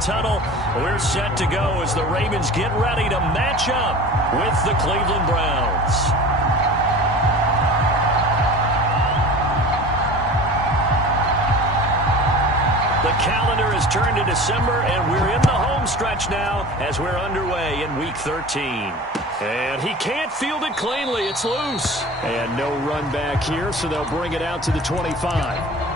tunnel. We're set to go as the Ravens get ready to match up with the Cleveland Browns. The calendar has turned to December, and we're in the home stretch now as we're underway in Week 13. And he can't field it cleanly. It's loose. And no run back here, so they'll bring it out to the 25.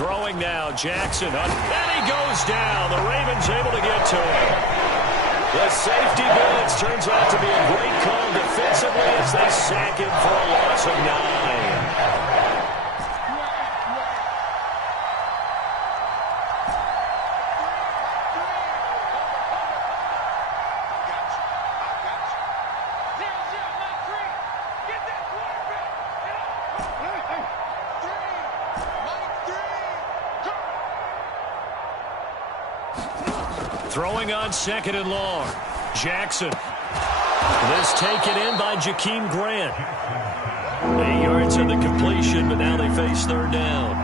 Throwing now, Jackson, and he goes down. The Ravens able to get to him. The safety blitz turns out to be a great call defensively as they sack him for a loss of 9. Throwing on 2nd and long. Jackson. This taken in by Jakeem Grant. 8 yards on the completion, but now they face 3rd down.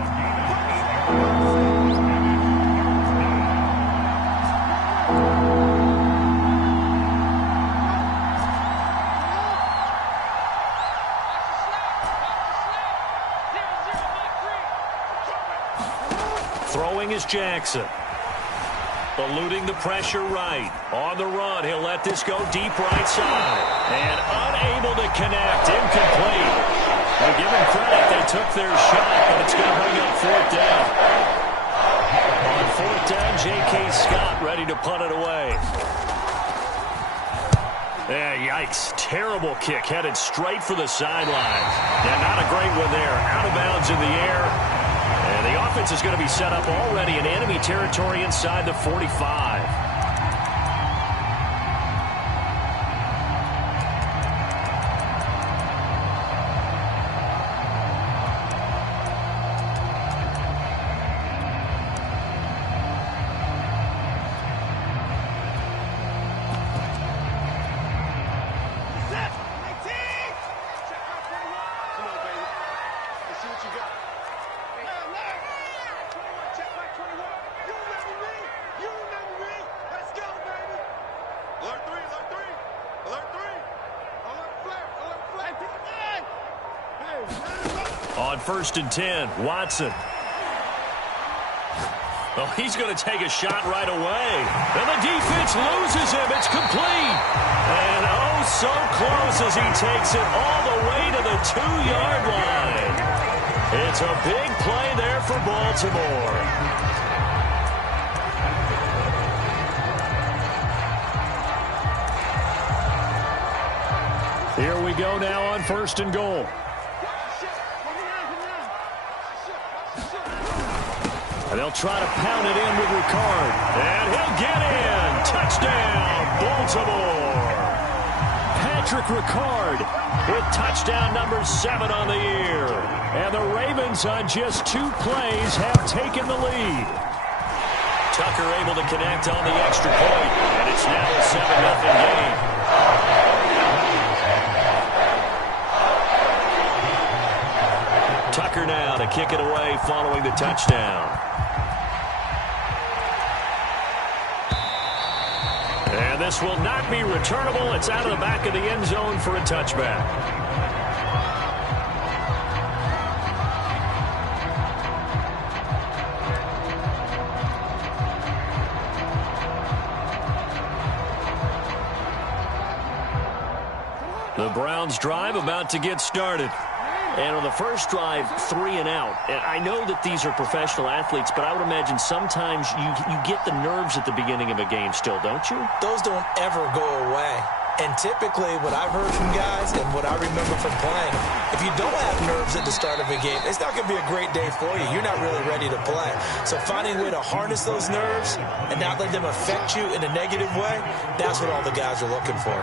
Throwing is Jackson. Eluding the pressure right. On the run, he'll let this go deep right side. And unable to connect. Incomplete. Well, give him credit. They took their shot, but it's going to bring up 4th down. On 4th down, J.K. Scott ready to punt it away. Yeah, yikes. Terrible kick. Headed straight for the sidelines. Yeah, not a great one there. Out of bounds in the air. And the offense is going to be set up already in enemy territory inside the 45. On 1st and 10, Watson. Well, he's going to take a shot right away. And the defense loses him. It's complete. And oh, so close as he takes it all the way to the 2-yard line. It's a big play there for Baltimore. Here we go now on 1st and goal. And they'll try to pound it in with Ricard. And he'll get in. Touchdown, Baltimore. Patrick Ricard with touchdown number 7 on the year. And the Ravens on just 2 plays have taken the lead. Tucker able to connect on the extra point. And it's now a 7-0 game. Tucker now to kick it away following the touchdown. And this will not be returnable. It's out of the back of the end zone for a touchback. The Browns Browns drive about to get started. And on the first drive, 3 and out. And I know that these are professional athletes, but I would imagine sometimes you get the nerves at the beginning of a game still, don't you? Those don't ever go away. And typically, what I've heard from guys and what I remember from playing, if you don't have nerves at the start of a game, it's not going to be a great day for you. You're not really ready to play. So finding a way to harness those nerves and not let them affect you in a negative way, that's what all the guys are looking for.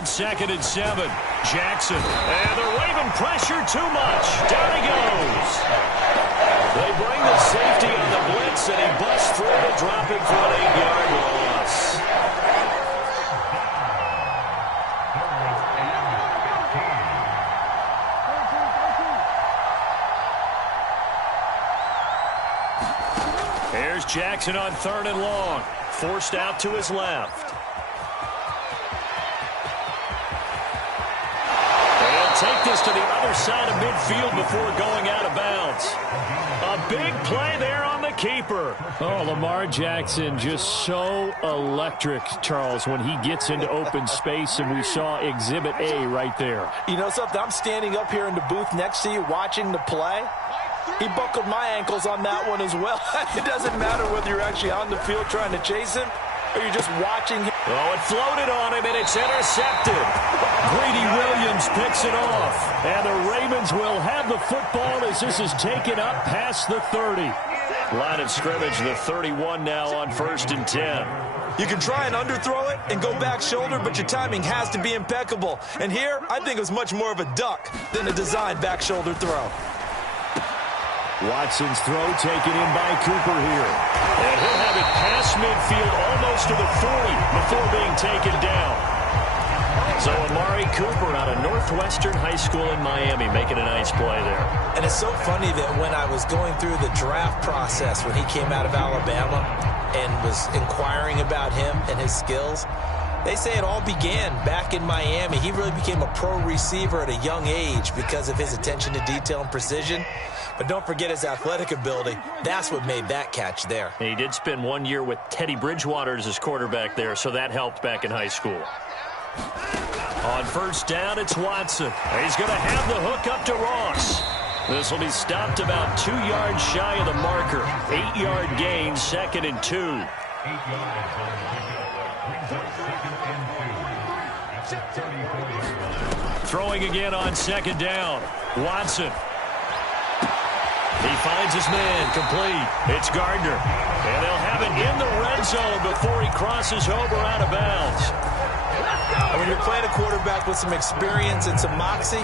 Second and 7. Jackson. And they're waving pressure too much. Down he goes. They bring the safety on the blitz, and he busts through it, dropping for an 8-yard loss. Here's Jackson on 3rd and long. Forced out to his left. Take this to the other side of midfield before going out of bounds. A big play there on the keeper. Oh, Lamar Jackson just so electric, Charles, when he gets into open space, and we saw Exhibit A right there. You know something? I'm standing up here in the booth next to you watching the play. He buckled my ankles on that one as well. It doesn't matter whether you're actually on the field trying to chase him or you're just watching him. Oh, it floated on him, and it's intercepted. Greedy Williams picks it off. And the Ravens will have the football as this is taken up past the 30. Line of scrimmage, the 31 now on 1st and 10. You can try and underthrow it and go back shoulder, but your timing has to be impeccable. And here, I think it was much more of a duck than a designed back shoulder throw. Watson's throw taken in by Cooper here. And he'll have it past midfield almost to the 40 before being taken down. So Amari Cooper out of Northwestern High School in Miami making a nice play there. And it's so funny that when I was going through the draft process when he came out of Alabama and was inquiring about him and his skills, they say it all began back in Miami. He really became a pro receiver at a young age because of his attention to detail and precision. But don't forget his athletic ability. That's what made that catch there. And he did spend 1 year with Teddy Bridgewater as his quarterback there, so that helped back in high school. On 1st down, it's Watson. He's going to have the hook up to Ross. This will be stopped about 2 yards shy of the marker. 8-yard gain, 2nd and 2. Throwing again on 2nd down. Watson. He finds his man, complete. It's Gardner. And they'll have it in the red zone before he crosses over out of bounds. When you're playing a quarterback with some experience and some moxie,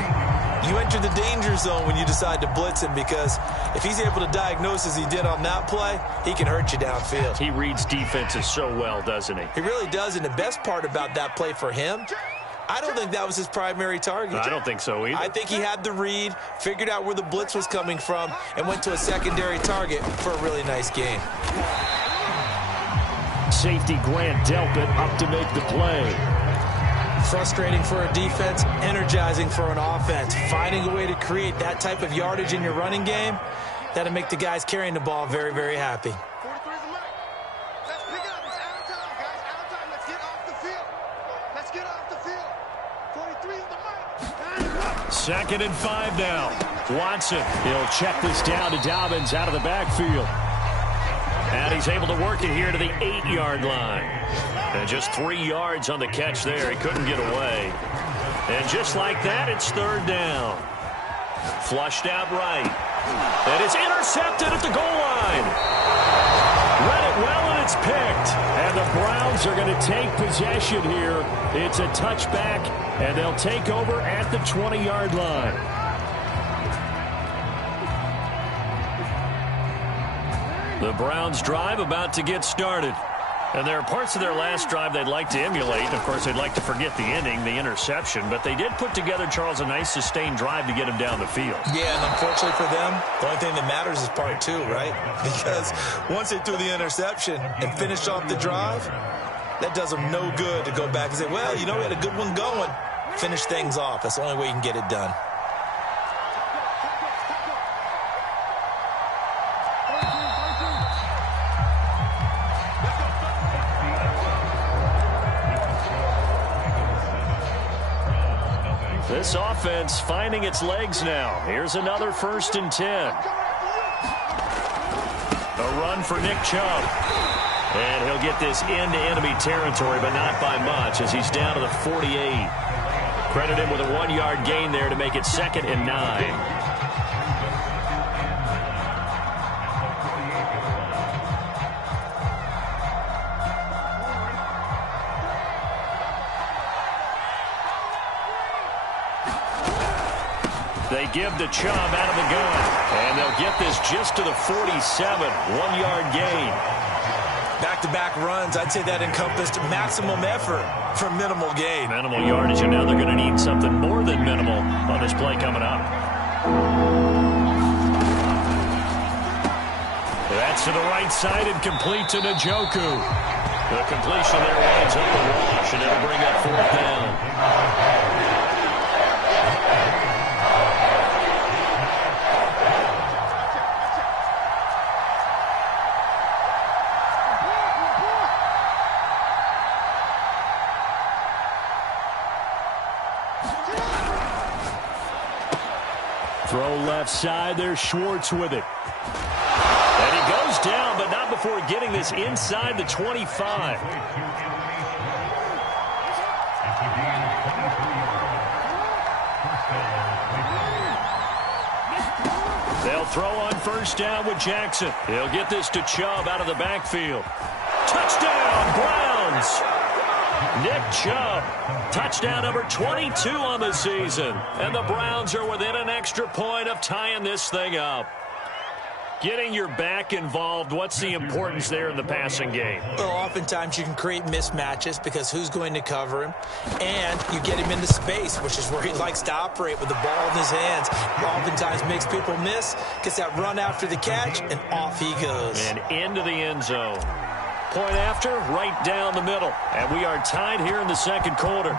you enter the danger zone when you decide to blitz him, because if he's able to diagnose as he did on that play, he can hurt you downfield. He reads defenses so well, doesn't he? He really does, and the best part about that play for him, I don't think that was his primary target. I don't think so either. I think he had the read, figured out where the blitz was coming from, and went to a secondary target for a really nice game. Safety Grant Delpit up to make the play. Frustrating for a defense, energizing for an offense. Finding a way to create that type of yardage in your running game, that'll make the guys carrying the ball very, very happy. 43 is the mark. Let's pick it up. It's out of time, guys. Out of time. Let's get off the field. Let's get off the field. 43 is the mark. 2nd and 5 now. Watson. He'll check this down to Dobbins out of the backfield. And he's able to work it here to the 8-yard line. And just 3 yards on the catch there. He couldn't get away. And just like that, it's 3rd down. Flushed out right. And it's intercepted at the goal line. Read it well, and it's picked. And the Browns are going to take possession here. It's a touchback, and they'll take over at the 20-yard line. The Browns drive about to get started. And there are parts of their last drive they'd like to emulate. Of course, they'd like to forget the ending, the interception. But they did put together, Charles, a nice sustained drive to get him down the field. Yeah, and unfortunately for them, the only thing that matters is part 2, right? Because once they threw the interception and finished off the drive, That does them no good to go back and say, well, you know, we had a good one going. Finish things off. That's the only way you can get it done. This offense finding its legs now. Here's another 1st and 10. A run for Nick Chubb. And he'll get this into enemy territory, but not by much as he's down to the 48. Credit him with a 1-yard gain there to make it 2nd and 9. They give to Chubb out of the gun. And they'll get this just to the 47. 1-yard gain. Back-to-back runs, I'd say that encompassed maximum effort for minimal gain. Minimal yardage, and now they're going to need something more than minimal on this play coming up. That's to the right side and complete to Njoku. The completion there winds up the wash, and it'll bring up 4th down. Throw left side. There's Schwartz with it. And he goes down, but not before getting this inside the 25. They'll throw on 1st down with Jackson. He'll get this to Chubb out of the backfield. Touchdown, Browns! Nick Chubb, touchdown number 22 on the season. And the Browns are within an extra point of tying this thing up. Getting your back involved, what's the importance there in the passing game? Well, oftentimes you can create mismatches because who's going to cover him? And you get him into space, which is where he likes to operate with the ball in his hands. Oftentimes makes people miss, gets that run after the catch, and off he goes. And into the end zone. Point after, right down the middle. And we are tied here in the 2nd quarter.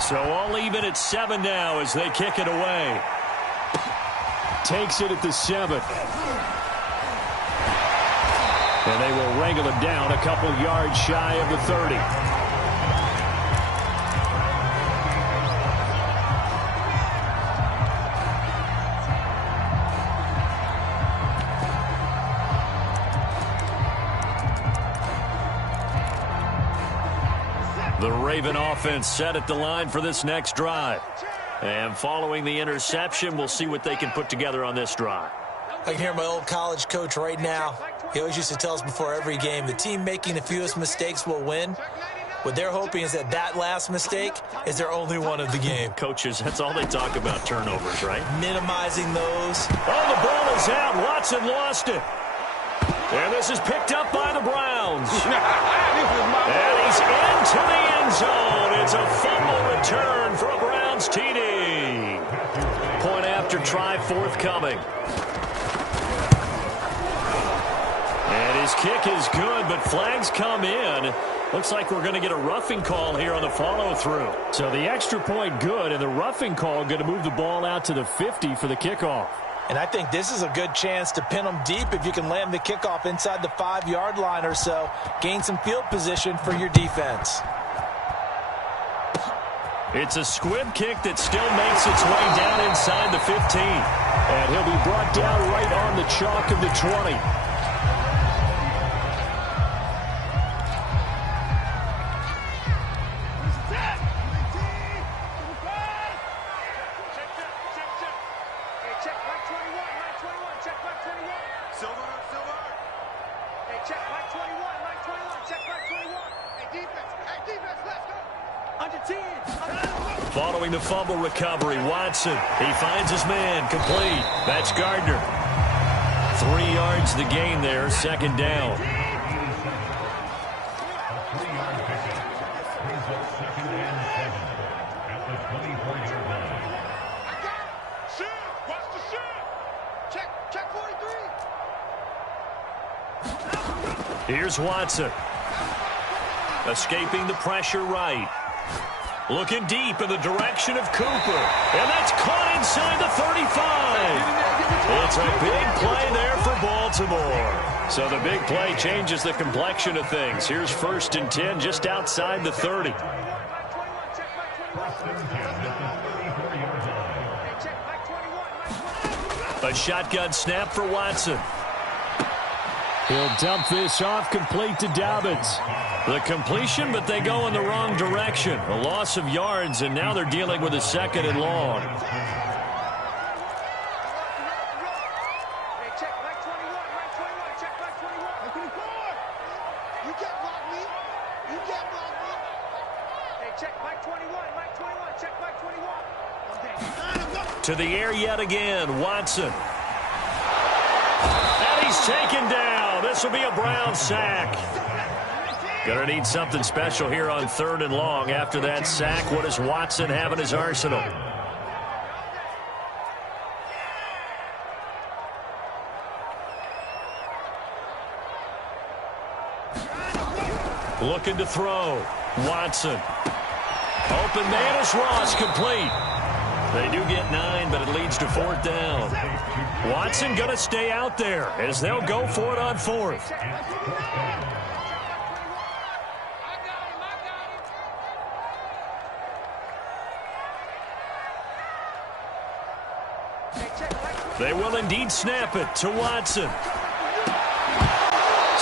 So all even at 7 now as they kick it away. Takes it at the 7. And they will wrangle it down a couple yards shy of the 30. The Raven offense set at the line for this next drive. And following the interception, we'll see what they can put together on this drive. I can hear my old college coach right now. He always used to tell us before every game, the team making the fewest mistakes will win. What they're hoping is that last mistake is their only one of the game. Coaches, that's all they talk about, turnovers, right? Minimizing those. Oh, the ball is out. Watson lost it. And this is picked up by the Browns. And he's into the end zone. It's a fumble return for a Browns TD. Point after try forthcoming. And his kick is good, but flags come in. Looks like we're going to get a roughing call here on the follow-through. So the extra point good, and the roughing call going to move the ball out to the 50 for the kickoff. And I think this is a good chance to pin them deep if you can land the kickoff inside the 5-yard line or so. Gain some field position for your defense. It's a squib kick that still makes its way down inside the 15. And he'll be brought down right on the chalk of the 20. Following the fumble recovery, Watson, he finds his man, complete. That's Gardner. 3 yards the gain there, 2nd down. Here's Watson. Escaping the pressure right. Looking deep in the direction of Cooper. And that's caught inside the 35. It's a big play there for Baltimore. So the big play changes the complexion of things. Here's 1st and 10 just outside the 30. A shotgun snap for Watson. He'll dump this off complete to Dobbins. The completion, but they go in the wrong direction. A loss of yards, and now they're dealing with a 2nd and long. To the air yet again, Watson. And he's taken down. This will be a Brown sack. Gonna need something special here on 3rd and long. After that sack, what does Watson have in his arsenal? Looking to throw. Watson. Open man is Ross, complete. They do get 9, but it leads to 4th down. Watson going to stay out there as they'll go for it on 4th. They will indeed snap it to Watson.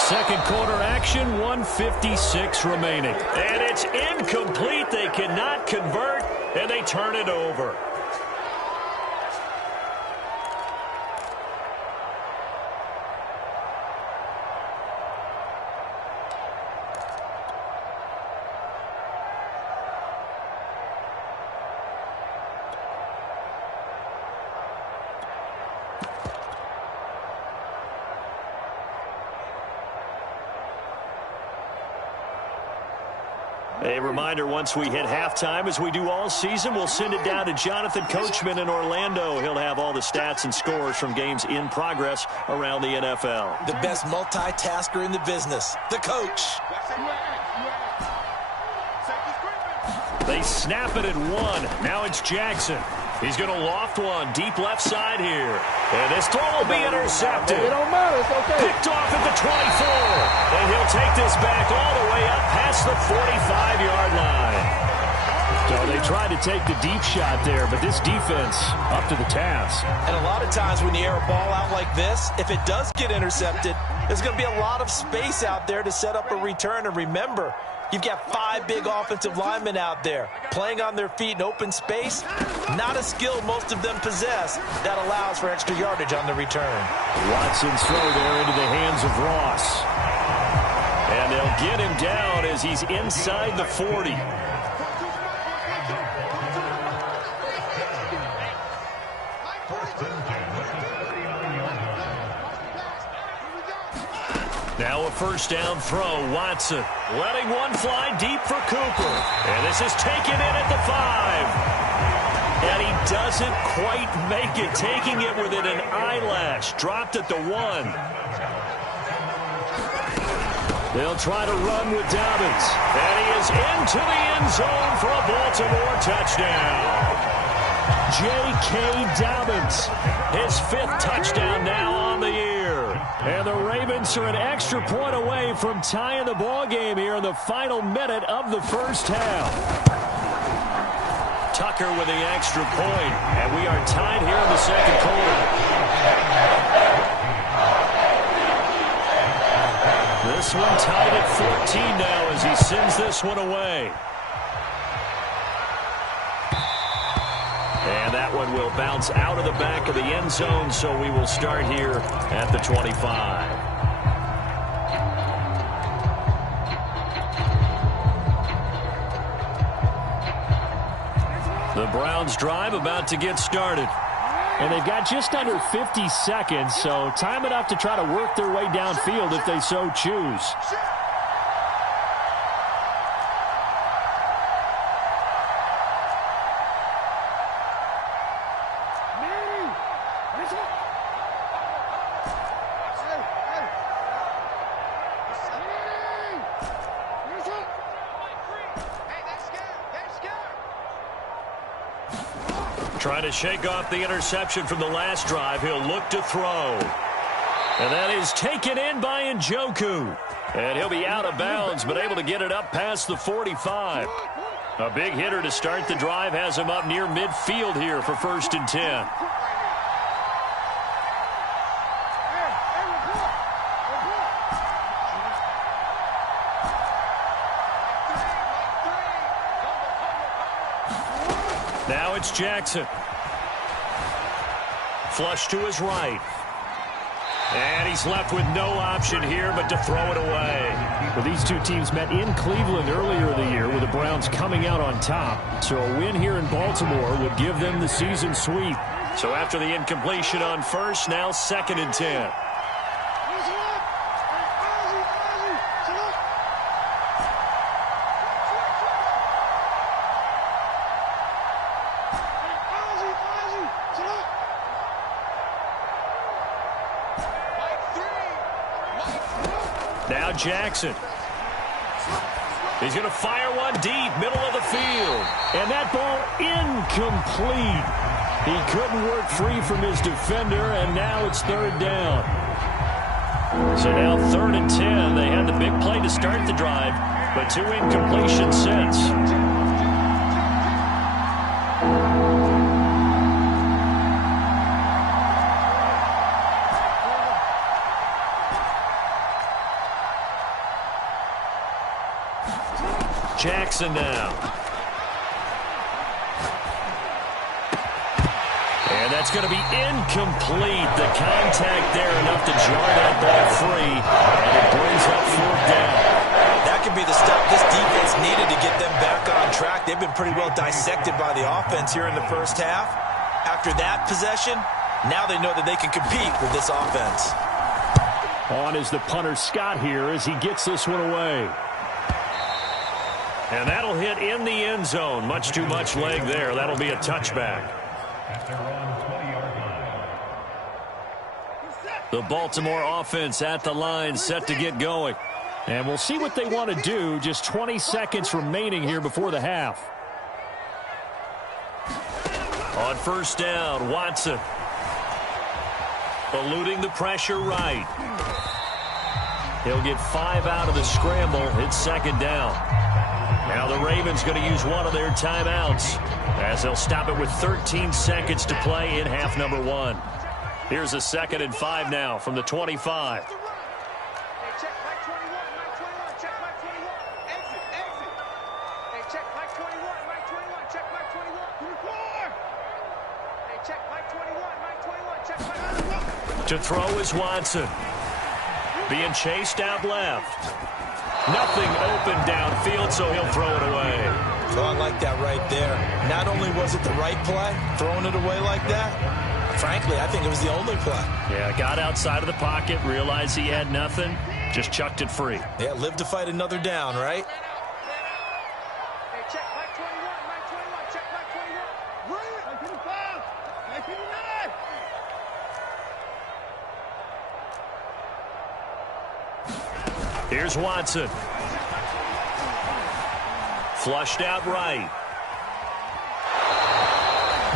2nd quarter action, 1:56 remaining. And it's incomplete. They cannot convert, and they turn it over. A reminder, once we hit halftime, as we do all season, we'll send it down to Jonathan Coachman in Orlando. He'll have all the stats and scores from games in progress around the NFL. The best multitasker in the business, the coach. They snap it at 1. Now it's Jackson. He's going to loft one deep left side here. And this throw will be intercepted. It don't matter. It's okay. Picked off at the 24. And he'll take this back all the way up past the 45-yard line. So they tried to take the deep shot there, but this defense up to the task. And a lot of times when you air a ball out like this, if it does get intercepted, there's going to be a lot of space out there to set up a return. And remember, you've got 5 big offensive linemen out there playing on their feet in open space. Not a skill most of them possess that allows for extra yardage on the return. Watson's throw there into the hands of Ross. And they'll get him down as he's inside the 40. Now a 1st down throw, Watson. Letting one fly deep for Cooper. And this is taken in at the 5. And he doesn't quite make it, taking it within an eyelash. Dropped at the 1. They'll try to run with Dobbins. And he is into the end zone for a Baltimore touchdown. J.K. Dobbins, his 5th touchdown now on the year. And the Ravens are an extra point away from tying the ball game here in the final minute of the 1st half. Tucker with the extra point, and we are tied here in the 2nd quarter. This one tied at 14 now as he sends this one away. And that one will bounce out of the back of the end zone, so we will start here at the 25. The Browns drive about to get started. And they've got just under 50 seconds, so time enough to try to work their way downfield if they so choose. Trying to shake off the interception from the last drive. He'll look to throw. And that is taken in by Njoku. And he'll be out of bounds, but able to get it up past the 45. A big hitter to start the drive has him up near midfield here for 1st and 10. Now it's Jackson. Flush to his right. And he's left with no option here but to throw it away. Well, these two teams met in Cleveland earlier in the year with the Browns coming out on top. So a win here in Baltimore would give them the season sweep. So after the incompletion on first, now 2nd and 10. Now Jackson. He's going to fire one deep, middle of the field. And that ball incomplete. He couldn't work free from his defender, and now it's 3rd down. So now 3rd and 10. They had the big play to start the drive, but 2 incompletions since. Jackson now. And that's going to be incomplete. The contact there enough to jar that ball free. And it brings up 4th down. That could be the step this defense needed to get them back on track. They've been pretty well dissected by the offense here in the first half. After that possession, now they know that they can compete with this offense. On is the punter Scott here as he gets this one away. And that'll hit in the end zone. Much too much leg there. That'll be a touchback. The Baltimore offense at the line, set to get going. And we'll see what they want to do. Just 20 seconds remaining here before the half. On 1st down, Watson. Eluding the pressure right. He'll get 5 out of the scramble. It's 2nd down. Now the Ravens going to use one of their timeouts as they'll stop it with 13 seconds to play in half number 1. Here's a 2nd and 5 now from the 25. To throw is Watson. Being chased out left. Nothing open downfield, so he'll throw it away. Oh, I like that right there. Not only was it the right play, throwing it away like that, frankly, I think it was the only play. Yeah, got outside of the pocket, realized he had nothing, just chucked it free. Yeah, live to fight another down, right? Here's Watson. Flushed out right.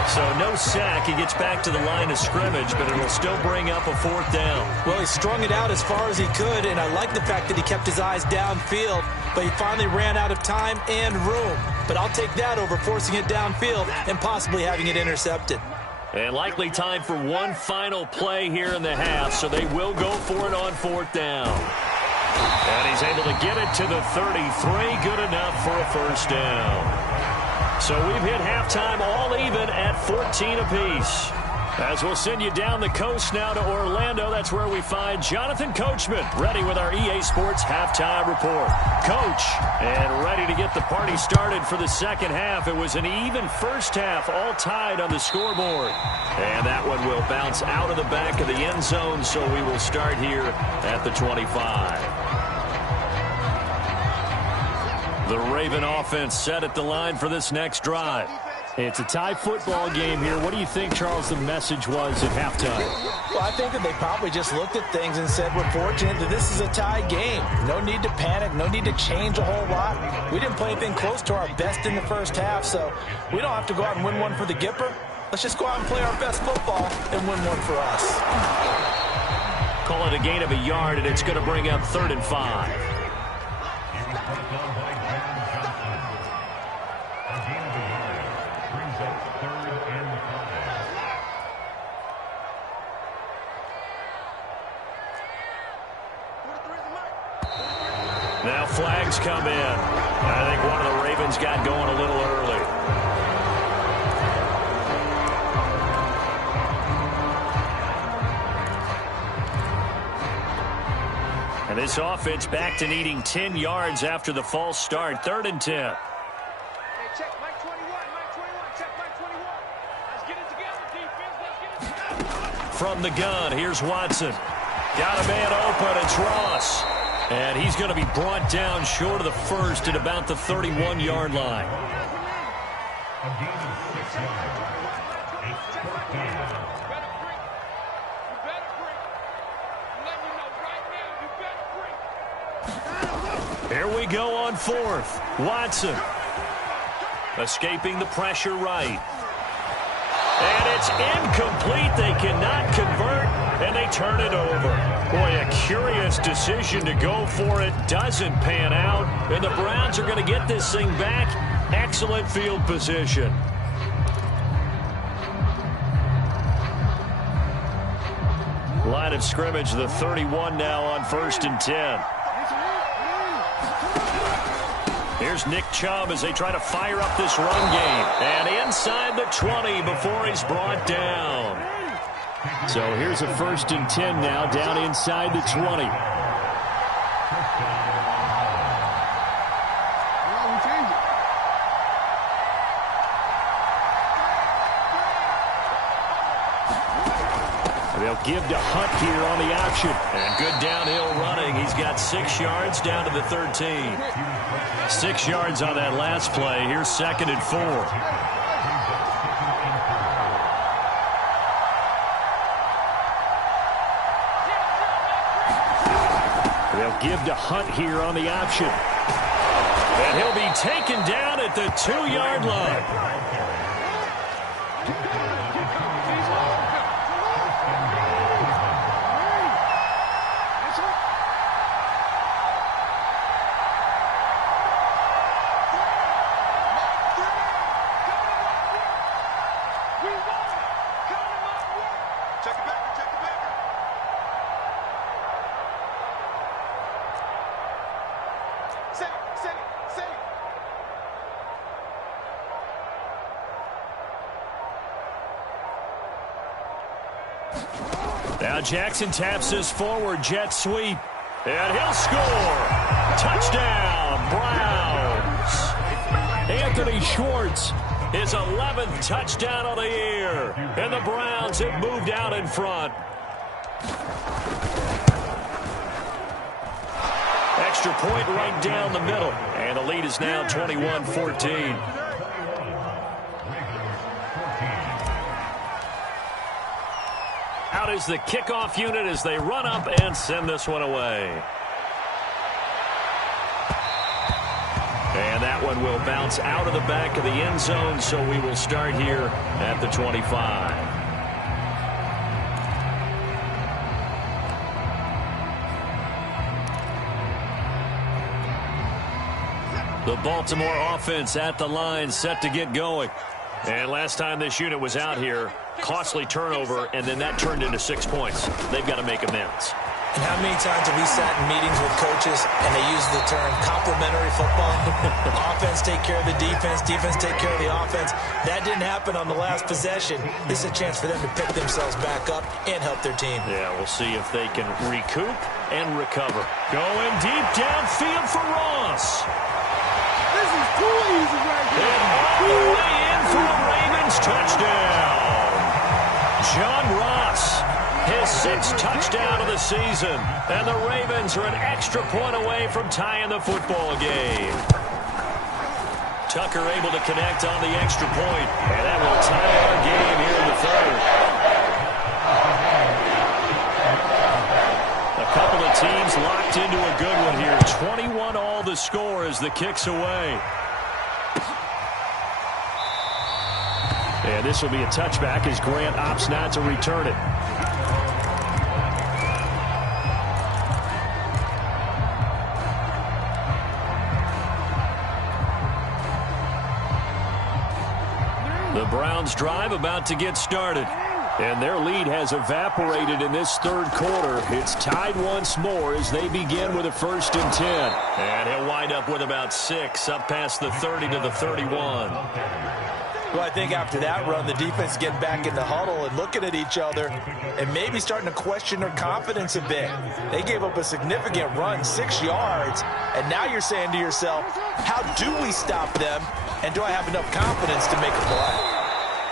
So no sack. He gets back to the line of scrimmage, but it'll still bring up a 4th down. Well, he strung it out as far as he could, and I like the fact that he kept his eyes downfield, but he finally ran out of time and room. But I'll take that over forcing it downfield and possibly having it intercepted. And likely time for one final play here in the half, so they will go for it on 4th down. And he's able to get it to the 33. Good enough for a 1st down. So we've hit halftime all even at 14 apiece. As we'll send you down the coast now to Orlando, that's where we find Jonathan Coachman, ready with our EA Sports Halftime Report. Coach, and ready to get the party started for the 2nd half. It was an even first half, all tied on the scoreboard. And that one will bounce out of the back of the end zone, so we will start here at the 25. The Raven offense set at the line for this next drive. It's a tie football game here. What do you think, Charles, the message was at halftime? Well, I think that they probably just looked at things and said, we're fortunate that this is a tie game. No need to panic. No need to change a whole lot. We didn't play anything close to our best in the first half, so we don't have to go out and win one for the Gipper. Let's just go out and play our best football and win one for us. Call it a gain of a yard, and it's going to bring up 3rd and 5. Now flags come in. I think one of the Ravens got going a little early. And this offense back to needing 10 yards after the false start. 3rd and 10. Hey, check Mike 21, Mike 21, check Mike 21. Let's get it together, defense. Let's get it together. From the gun, here's Watson. Got a man open. It's Ross. And he's going to be brought down short of the first at about the 31-yard line. Here we go on 4th. Watson escaping the pressure right. And it's incomplete. They cannot convert, and they turn it over. Boy, a curious decision to go for it. Doesn't pan out, and the Browns are going to get this thing back. Excellent field position. Line of scrimmage, the 31 now on 1st and 10. Here's Nick Chubb as they try to fire up this run game. And inside the 20 before he's brought down. So here's a 1st and 10 now down inside the 20. They'll give to Hunt here on the option. And good downhill running. He's got 6 yards down to the 13. 6 yards on that last play. Here's 2nd and 4. They'll give to Hunt here on the option. And he'll be taken down at the 2-yard line. Now Jackson taps this forward jet sweep. And he'll score. Touchdown, Browns. Anthony Schwartz, his 11th touchdown of the year. And the Browns have moved out in front. Extra point right down the middle. And the lead is now 21-14. Out is the kickoff unit as they run up and send this one away. And that one will bounce out of the back of the end zone, so we will start here at the 25. The Baltimore offense at the line, set to get going. And last time this unit was out here, costly turnover, and then that turned into 6 points. They've got to make amends. And how many times have we sat in meetings with coaches and they use the term complementary football? Offense take care of the defense, defense take care of the offense. That didn't happen on the last possession. This is a chance for them to pick themselves back up and help their team. Yeah, we'll see if they can recoup and recover. Going deep downfield for Ross. This is too easy right here. And all the way in for a Ravens touchdown. John Ross, his 6th touchdown of the season. And the Ravens are an extra point away from tying the football game. Tucker able to connect on the extra point. And that will tie our game here in the 3rd. A couple of teams locked into a good one here. 21 all the score as the kick's away. And this will be a touchback as Grant opts not to return it. The Browns drive about to get started. And their lead has evaporated in this third quarter. It's tied once more as they begin with a 1st and 10. And he'll wind up with about 6 up past the 30 to the 31. Well, I think after that run, the defense getting back in the huddle and looking at each other and maybe starting to question their confidence a bit. They gave up a significant run, 6 yards, and now you're saying to yourself, how do we stop them, and do I have enough confidence to make a play?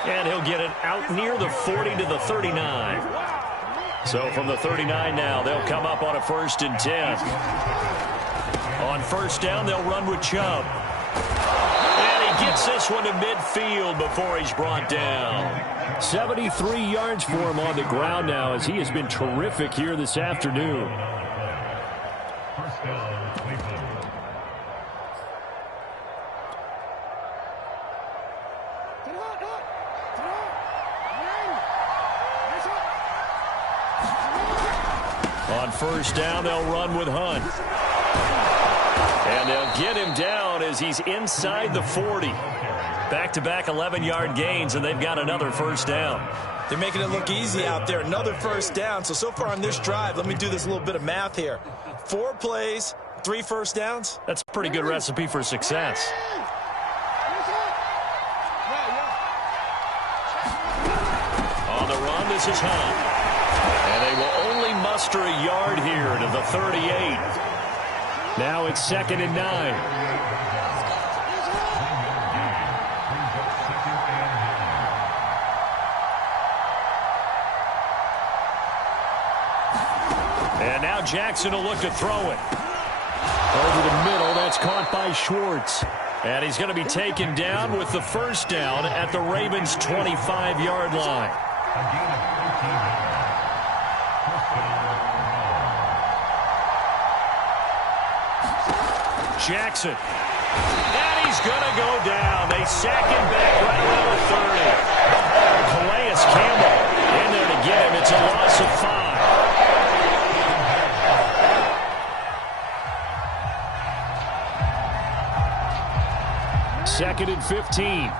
And he'll get it out near the 40 to the 39. So from the 39 now, they'll come up on a 1st and 10. On 1st down, they'll run with Chubb. And he gets this one to midfield before he's brought down. 73 yards for him on the ground now as he has been terrific here this afternoon. On 1st down, they'll run with Hunt. And they'll get him down as he's inside the 40. Back-to-back 11-yard gains, and they've got another 1st down. They're making it look easy out there. Another 1st down. So far on this drive, let me do this little bit of math here. 4 plays, 3 1st downs. That's a pretty good recipe for success. On the run, this is Hunt. And they will only muster a yard here to the 38. Now it's 2nd and 9. And now Jackson will look to throw it. Over the middle, that's caught by Schwartz. And he's going to be taken down with the 1st down at the Ravens' 25-yard line. Jackson. And he's going to go down. They sack him back right around the 30. Calais Campbell in there to get him. It's a loss of 5. 2nd and 15.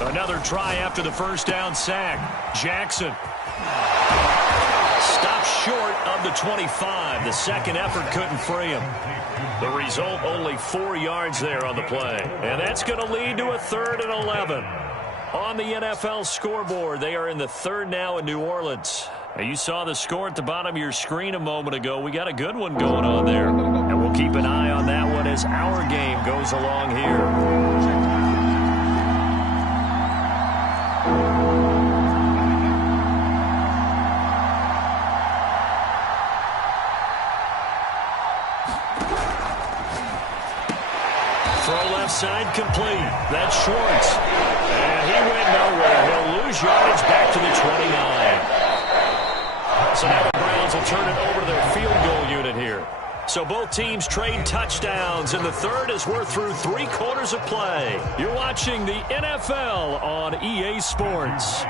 Another try after the 1st down sack. Jackson stopped short of the 25. The second effort couldn't free him. The result, only 4 yards there on the play. And that's going to lead to a 3rd and 11. On the NFL scoreboard, they are in the 3rd now in New Orleans. And you saw the score at the bottom of your screen a moment ago. We got a good one going on there. And we'll keep an eye on that one as our game goes along here. Side complete. That's Schwartz. And he went nowhere. He'll lose yardage back to the 29. So now the Browns will turn it over to their field goal unit here. So both teams trade touchdowns in the 3rd as we're through 3 quarters of play. You're watching the NFL on EA Sports.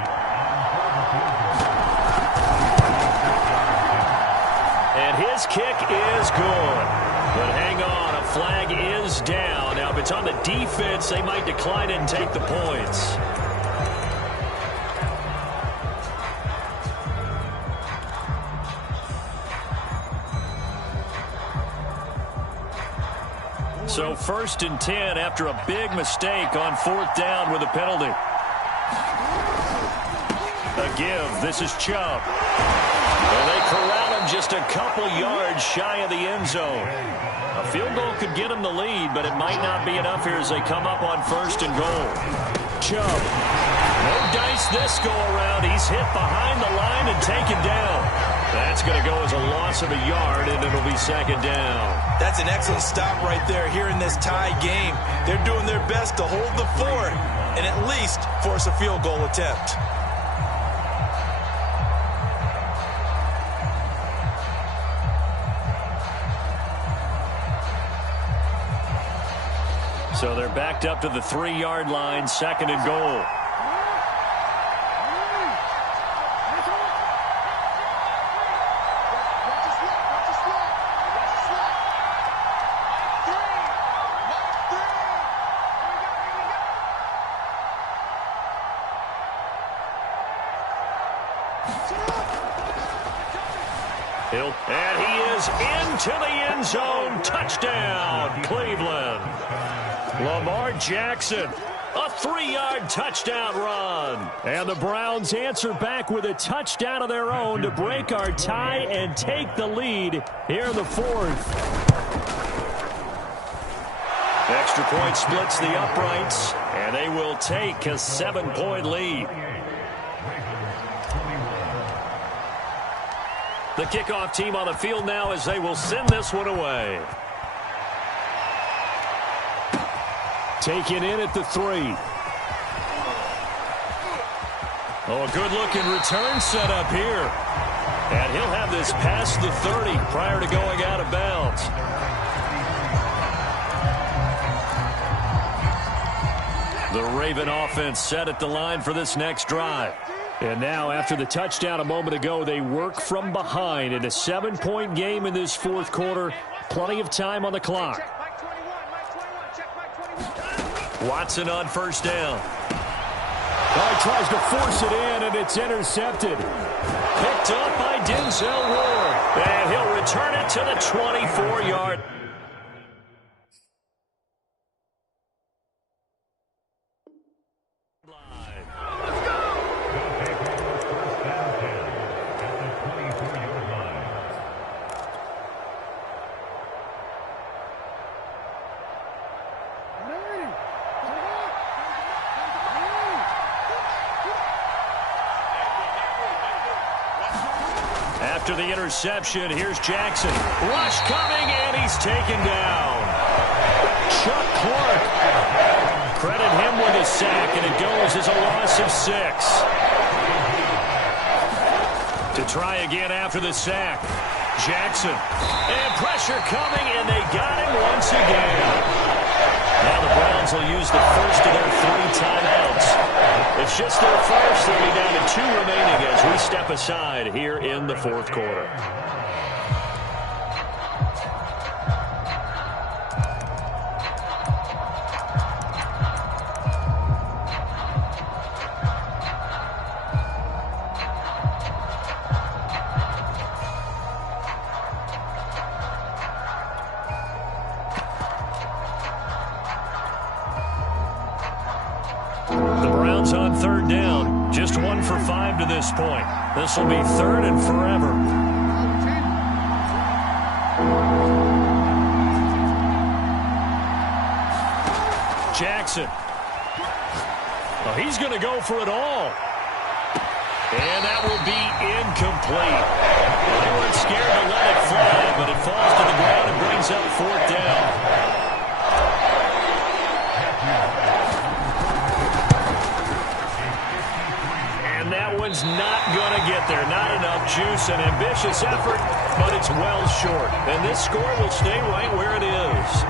And his kick is good. But hang on, a flag is down. Now, if it's on the defense, they might decline it and take the points. So 1st and 10 after a big mistake on 4th down with a penalty. A give. This is Chubb. And they corral him just a couple yards shy of the end zone. A field goal could get him the lead, but it might not be enough here as they come up on 1st and goal. Chubb. No dice this go around. He's hit behind the line and taken down. That's going to go as a loss of a yard, and it'll be 2nd down. That's an excellent stop right there here in this tie game. They're doing their best best to hold the fort and at least force a field goal attempt. So they're backed up to the 3-yard line, 2nd and goal. And he is into the end zone. Touchdown, Cleveland. Lamar Jackson, a 3-yard touchdown run. And the Browns answer back with a touchdown of their own to break our tie and take the lead here in the 4th. Extra point splits the uprights, and they will take a 7-point lead. The kickoff team on the field now as they will send this one away. Taken in at the 3. Oh, a good-looking return set up here. And he'll have this past the 30 prior to going out of bounds. The Raven offense set at the line for this next drive. And now, after the touchdown a moment ago, they work from behind in a 7-point game in this 4th quarter. Plenty of time on the clock. Watson on 1st down. Oh, he tries to force it in, and it's intercepted. Picked up by Denzel Ward. And he'll return it to the 24-yard. After the interception, here's Jackson. Rush coming, and he's taken down. Chuck Clark. Credit him with a sack, and it goes as a loss of 6. To try again after the sack. Jackson. And pressure coming, and they got him once again. Now the Browns will use the first of their 3 timeouts. It's just their first. They'll be down to 2 remaining as we step aside here in the 4th quarter. On 3rd down, just 1 for 5 to this point. This will be 3rd and forever. Jackson. Oh, he's going to go for it all. And that will be incomplete. They weren't scared to let it fly, but it falls to the ground and brings up 4th down. One's not going to get there. Not enough juice. An ambitious effort, but it's well short. And this score will stay right where it is.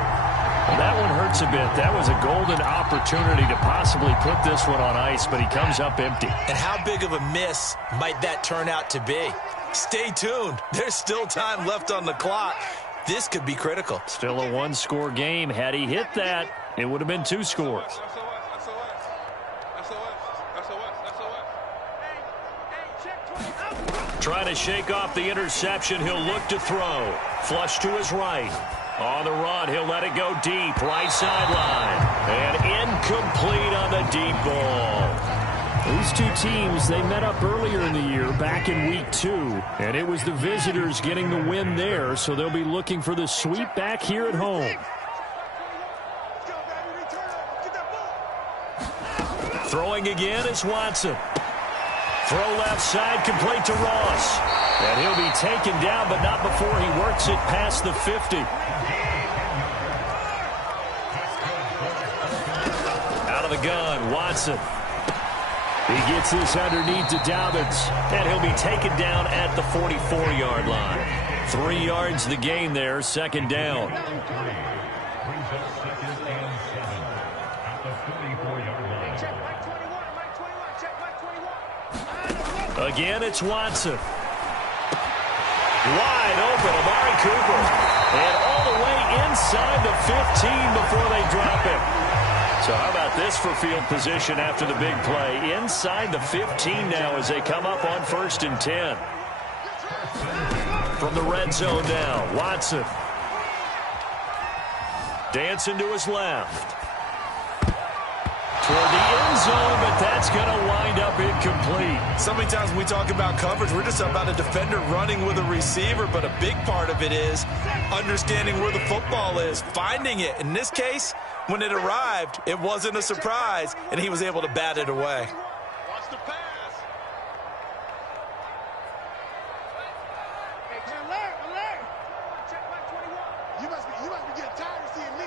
That one hurts a bit. That was a golden opportunity to possibly put this one on ice, but he comes up empty. And how big of a miss might that turn out to be? Stay tuned. There's still time left on the clock. This could be critical. Still a 1-score game. Had he hit that, it would have been 2 scores. Trying to shake off the interception. He'll look to throw. Flush to his right. On the run, he'll let it go deep. Right sideline. And incomplete on the deep ball. These 2 teams, they met up earlier in the year, back in week 2. And it was the visitors getting the win there, so they'll be looking for the sweep back here at home. Throwing again is Watson. Throw left side, complete to Ross. And he'll be taken down, but not before he works it past the 50. of the gun. Watson. He gets this underneath to Dobbins, and he'll be taken down at the 44-yard line. 3 yards the gain there, second down. Again, it's Watson. Wide open, Amari Cooper. And all the way inside the 15 before they drop him. So how about this for field position after the big play? Inside the 15 now as they come up on 1st and 10. From the red zone now, Watson. Dancing to his left. Toward the end zone, but that's going to wind up incomplete. So many times when we talk about coverage, we're just about a defender running with a receiver, but a big part of it is understanding where the football is, finding it. In this case, when it arrived, it wasn't a surprise, and he was able to bat it away. Watch the pass. Hey, alert. Check back 21. You must be getting tired of seeing me.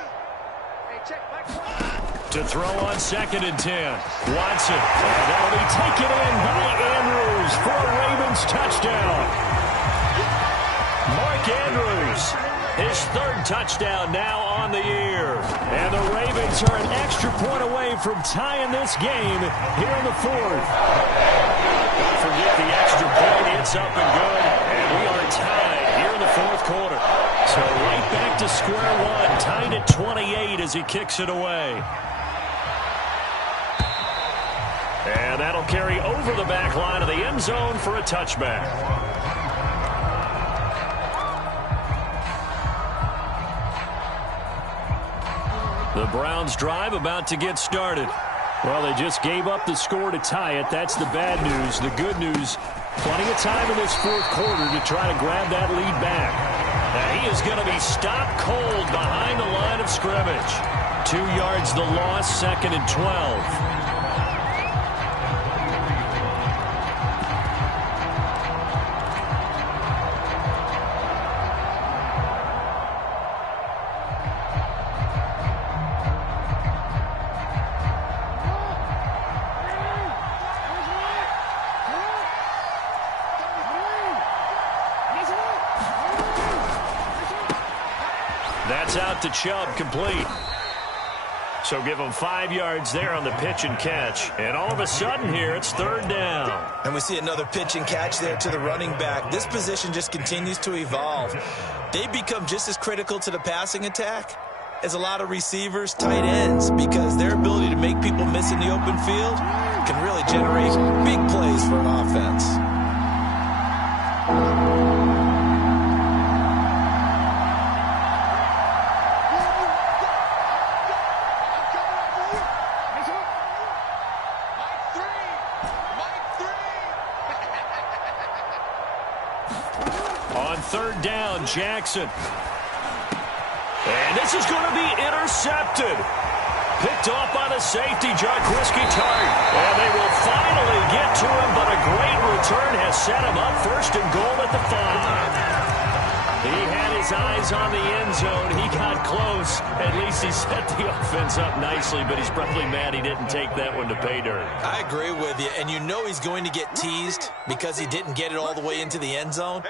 Hey, check back 21. To throw on 2nd and 10. Watson. And that'll be taken in by Andrews for a Ravens touchdown. Mark Andrews, his 3rd touchdown now on the year. And the Ravens are an extra point away from tying this game here in the 4th. Don't forget the extra point. It's up and good. And we are tied here in the 4th quarter. So right back to square one. Tied at 28 as he kicks it away. And that'll carry over the back line of the end zone for a touchback. The Browns drive about to get started. Well, they just gave up the score to tie it. That's the bad news. The good news, plenty of time in this 4th quarter to try to grab that lead back. Now, he is going to be stopped cold behind the line of scrimmage. 2 yards the loss, 2nd and 12. That's out to Chubb, complete. So give him 5 yards there on the pitch and catch. And all of a sudden here, it's 3rd down. And we see another pitch and catch there to the running back. This position just continues to evolve. They become just as critical to the passing attack as a lot of receivers, tight ends, because their ability to make people miss in the open field can really generate big plays for an offense. On 3rd down, Jackson. And this is going to be intercepted. Picked off by the safety, Jarquiski Tart. And they will finally get to him, but a great return has set him up 1st and goal at the 5. He had his eyes on the end zone. He got close. At least he set the offense up nicely, but he's probably mad he didn't take that one to pay dirt. I agree with you, and you know he's going to get teased because he didn't get it all the way into the end zone.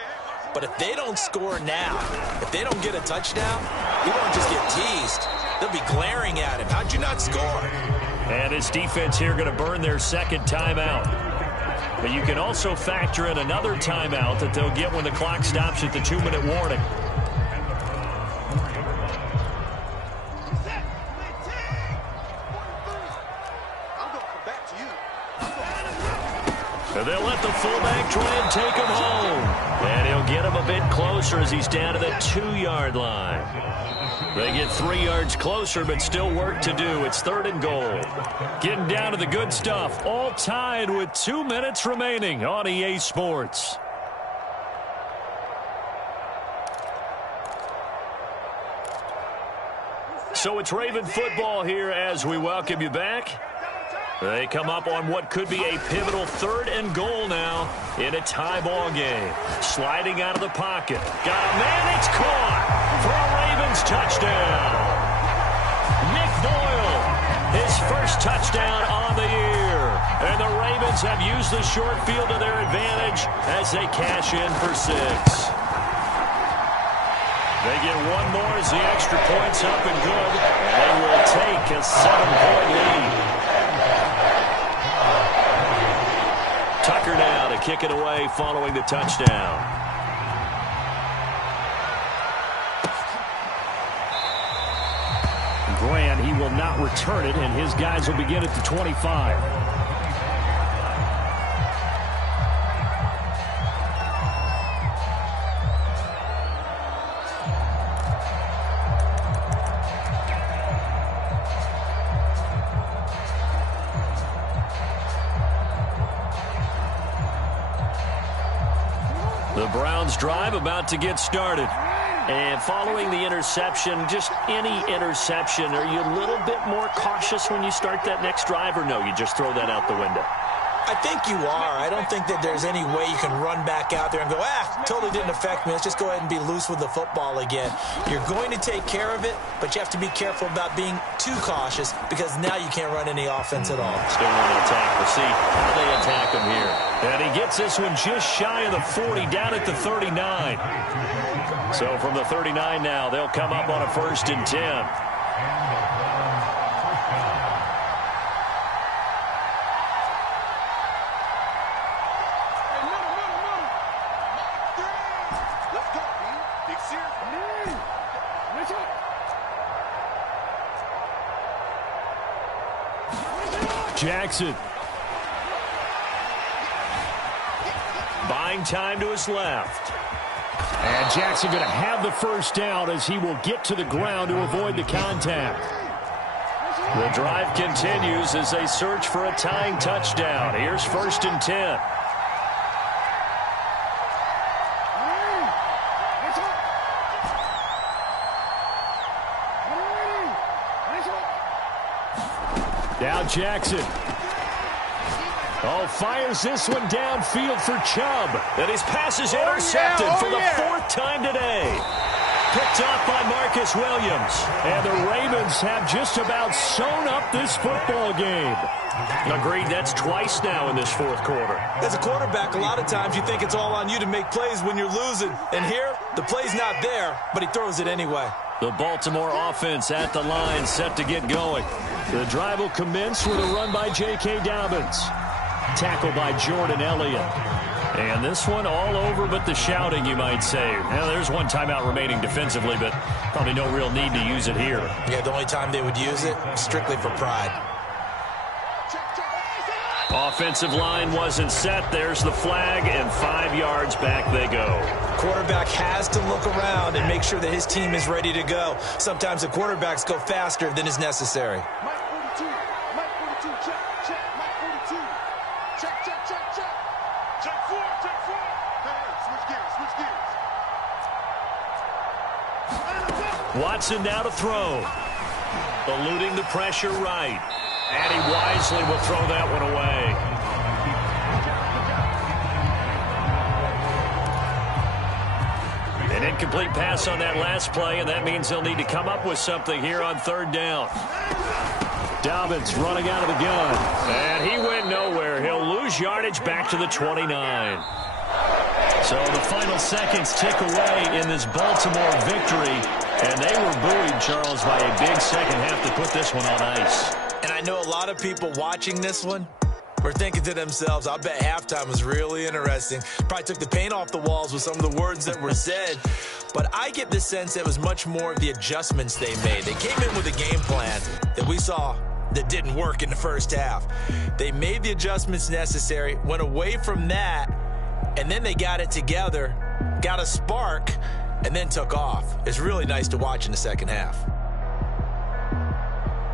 But if they don't score now, if they don't get a touchdown, he won't just get teased. They'll be glaring at him. How'd you not score? And his defense here going to burn their 2nd timeout. But you can also factor in another timeout that they'll get when the clock stops at the 2-minute warning. And they'll let the fullback try and take him home. And he'll get him a bit closer as he's down to the 2-yard line. They get 3 yards closer, but still work to do. It's 3rd and goal. Getting down to the good stuff. All tied with 2 minutes remaining on EA Sports. So it's Raven football here as we welcome you back. They come up on what could be a pivotal 3rd and goal now in a tie ball game. Sliding out of the pocket. Got a man, it's caught for a Ravens touchdown. Nick Boyle, his first First touchdown on the year. And the Ravens have used the short field to their advantage as they cash in for 6. They get one more as the extra point's up and good. They will take a 7-point lead. Tucker now to kick it away following the touchdown. Grant, he will not return it, and his guys will begin at the 25. The Browns drive about to get started. And following the interception, just any interception, are you a little bit more cautious when you start that next drive, or no, you just throw that out the window? I think you are. I don't think that there's any way you can run back out there and go, totally didn't affect me. Let's just go ahead and be loose with the football again. You're going to take care of it, but you have to be careful about being too cautious because now you can't run any offense at all. Still want to attack. We'll see how they attack him here. And he gets this one just shy of the 40, down at the 39. So from the 39 now, they'll come up on a 1st and 10. Jackson. Buying time to his left. And Jackson going to have the first down as he will get to the ground to avoid the contact. The drive continues as they search for a tying touchdown. Here's 1st and 10. Now Jackson. Oh, fires this one downfield for Chubb. And his pass is intercepted for the 4th time today. Picked off by Marcus Williams. And the Ravens have just about sewn up this football game. Agreed, that's twice now in this 4th quarter. As a quarterback, a lot of times you think it's all on you to make plays when you're losing. And here, the play's not there, but he throws it anyway. The Baltimore offense at the line, set to get going. The drive will commence with a run by J.K. Dobbins. Tackle by Jordan Elliott. And this one all over but the shouting, you might say. Now, there's one timeout remaining defensively, but probably no real need to use it here. Yeah, the only time they would use it, strictly for pride. Offensive line wasn't set. There's the flag, and 5 yards back they go. Quarterback has to look around and make sure that his team is ready to go. Sometimes the quarterbacks go faster than is necessary. Mike 42, Mike 42, check, check, Mike 42. Check, check, check, check. Check 4, check 4. Hey, switch gears, switch gears. Watson now to throw. Eluding the pressure right. And he wisely will throw that one away. An incomplete pass on that last play, and that means they'll need to come up with something here on 3rd down. Dobbins running out of the gun. And he went nowhere. He'll lose yardage back to the 29. So the final seconds tick away in this Baltimore victory. And they were buoyed, Charles, by a big second half to put this one on ice. And I know a lot of people watching this one were thinking to themselves, I bet halftime was really interesting. Probably took the paint off the walls with some of the words that were said. But I get the sense it was much more of the adjustments they made. They came in with a game plan that we saw that didn't work in the first half. They made the adjustments necessary, went away from that, and then they got it together, got a spark, and then took off. It's really nice to watch in the second half.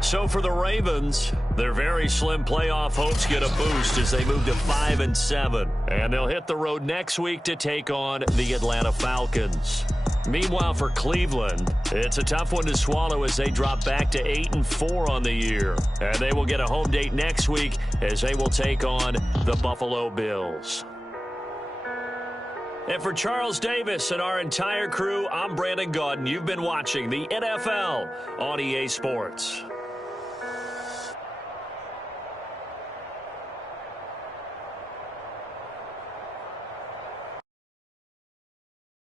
So for the Ravens, their very slim playoff hopes get a boost as they move to 5-7. And they'll hit the road next week to take on the Atlanta Falcons. Meanwhile, for Cleveland, it's a tough one to swallow as they drop back to 8-4 on the year. And they will get a home date next week as they will take on the Buffalo Bills. And for Charles Davis and our entire crew, I'm Brandon Gaudin. You've been watching the NFL on EA Sports.